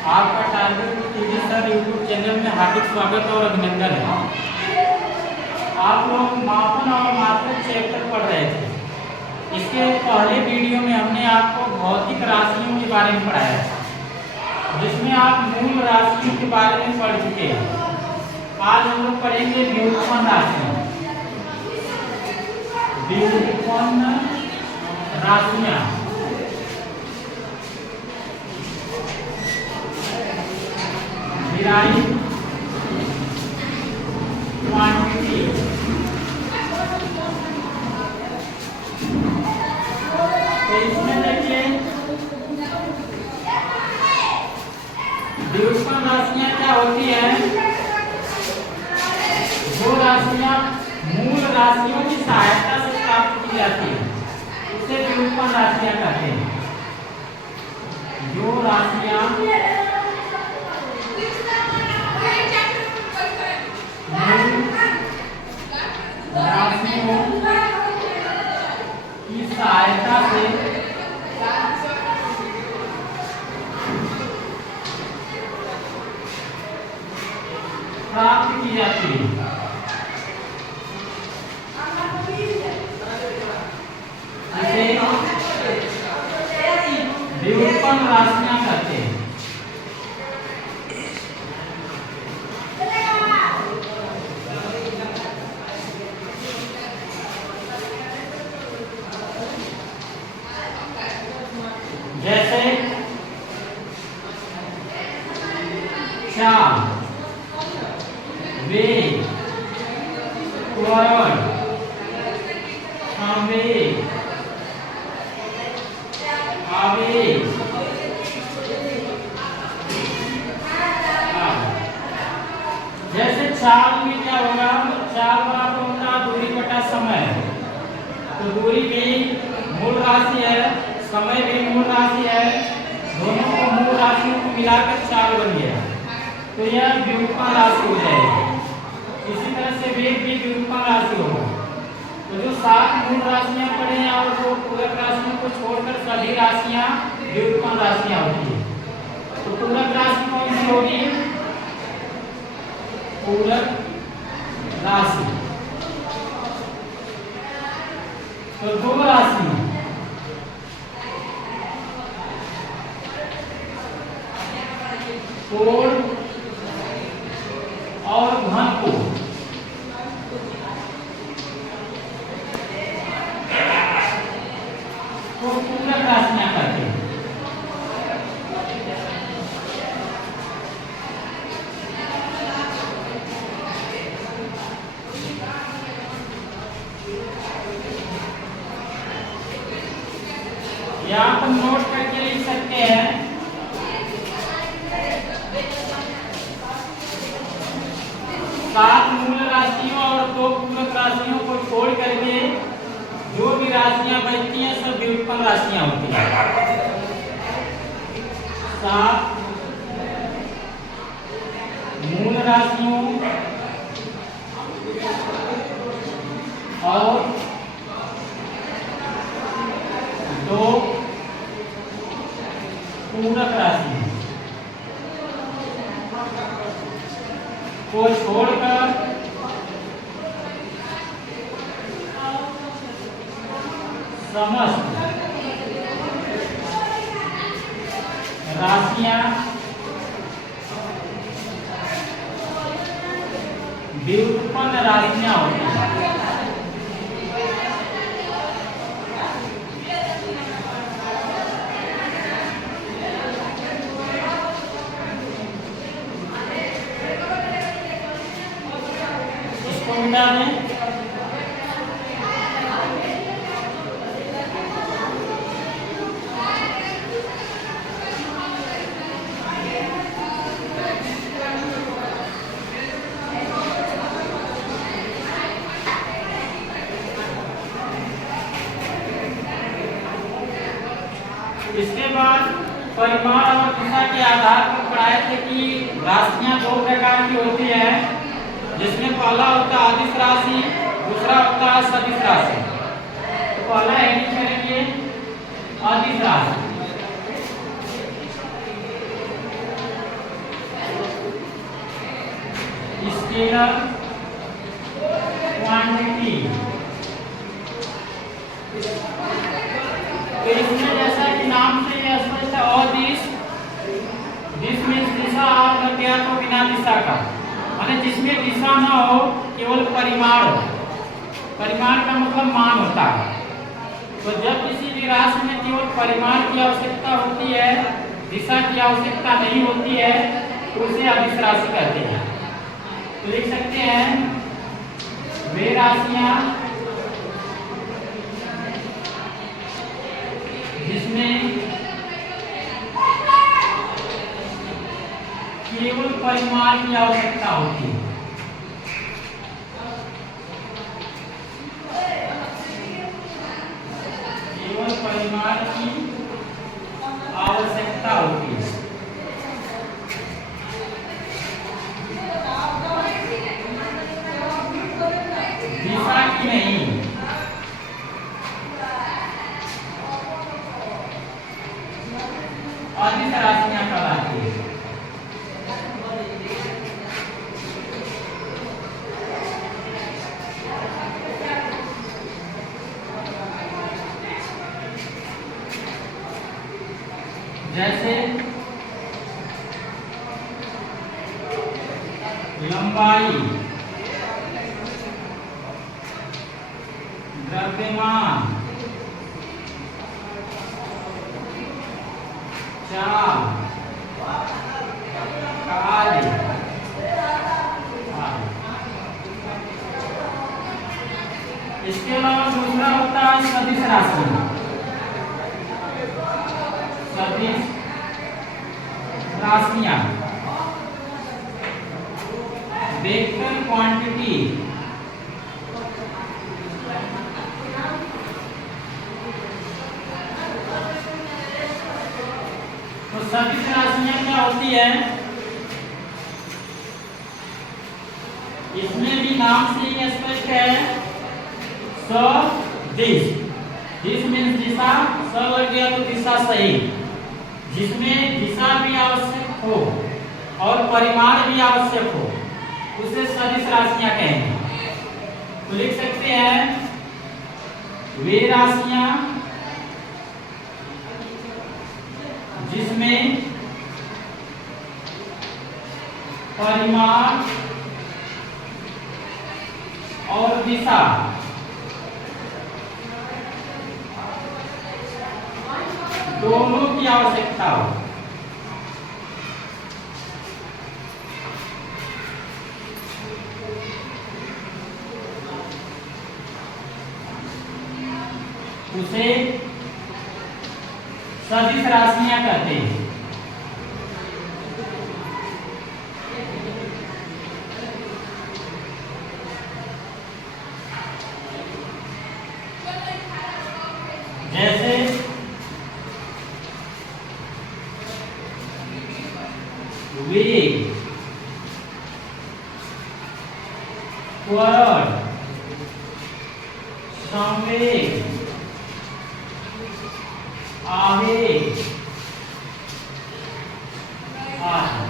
आपका target TV sir YouTube channel में हार्दिक स्वागत और अभिनंदन है। आप लोग मापन और मात्रक चैप्टर पढ़ रहे थे। इसके पहले वीडियो में हमने आपको भौतिक राशियों के बारे में पढ़ाया था, जिसमें आप मूल राशियों के बारे में पढ़ चुके हैं। आज हम लोग पढ़ेंगे व्युत्पन्न राशियां। व्युत्पन्न राशियां डिराइव्ड क्वांटिटी। तो इसमें देखिए व्युत्पन्न राशियां क्या होती हैं। जो राशियां मूल राशियों की सहायता से प्राप्त की जाती है उसे व्युत्पन्न राशियां कहते हैं। जो राशियां राशियों की सहायता से प्राप्त की जाती है इसे व्युत्पन्न राशियां कहते हैं। जैसे चाल, वेग, त्वरण, संवेग, आवेग, जैसे चाल में क्या होगा, चाल बराबर होता है दूरी बटा समय। तो दूरी भी मूल राशि है, समय भी मूल राशि है, दोनों को मूल राशियों को मिलाकर चाल बन गया, तो यह व्युत्पन्न राशि हो जाएगी। इसी तरह से वेग भी व्युत्पन्न राशि होगा। तो जो 7 मूल राशियां पढ़े हैं और वो पूरक राशियों को छोड़कर सभी राशियां व्युत्पन्न राशियां होती है। तो पूरक राशि कौन सी होगी? पूरक राशि तो दो राशियां कोण और घन को पूरक राशियां कहते हैं। यहाँ पर नोट करके लिख सकते हैं। सात मूल राशियों और 2 पूरक राशियों को छोड़ करके जो भी राशियां बचती हैं सब व्युत्पन्न राशियां होती हैं। 7 मूल राशियों और 2 पूरक राशियां को छोड़कर समस्त राशियां व्युत्पन्न राशियां होती हैं। इसको मिटा दें। इसके बाद परिमाण और दिशा के आधार पर पढ़ाए थे कि राशियां 2 प्रकार की होती हैं, जिसमें पहला होता है अदिश राशि, दूसरा होता है सदिश राशि। तो पहला हेडिंग करेंगे अदिश राशि। Scalar quantity. तो इसमें जैसा कि नाम से ये स्पष्ट है, और दिस मीन्स दिशा और लग गया तो बिना दिशा का, माने जिसमें दिशा ना हो, केवल परिमाण हो। परिमाण का मतलब मान होता है। तो जब किसी भी राशि में केवल परिमाण की आवश्यकता होती है, दिशा की आवश्यकता नहीं होती है, तो उसे अदिश राशि कहते हैं। तो लिख सकते हैं वे राशियां जिसमें केवल परिमाण की आवश्यकता होती है। केवल परिमाण की आवश्यकता होती है। दिशा की नहीं। अदिश राशियां कहलाती है। जैसे लंबाई, द्रव्यमान, चाल, कार्य, इसके अलावा दूसरा होता है सदिश राशि। सदिश राशियां वेक्टर क्वांटिटी। तो सदिश राशियां क्या होती है, इसमें भी नाम से ही स्पष्ट है, सदिश। दिस मीन्स दिशा, स लग गया तो दिशा सही, जिसमें दिशा भी आवश्यक हो और परिमाण भी आवश्यक हो, उसे सदिश राशियां कहेंगे। तो लिख सकते हैं वे राशियां जिसमें परिमाण और दिशा दोनों की आवश्यकता हो। उसे सदिश राशियां कहते हैं। जैसे वेग, त्वरण, संवेग, आवेग आदि।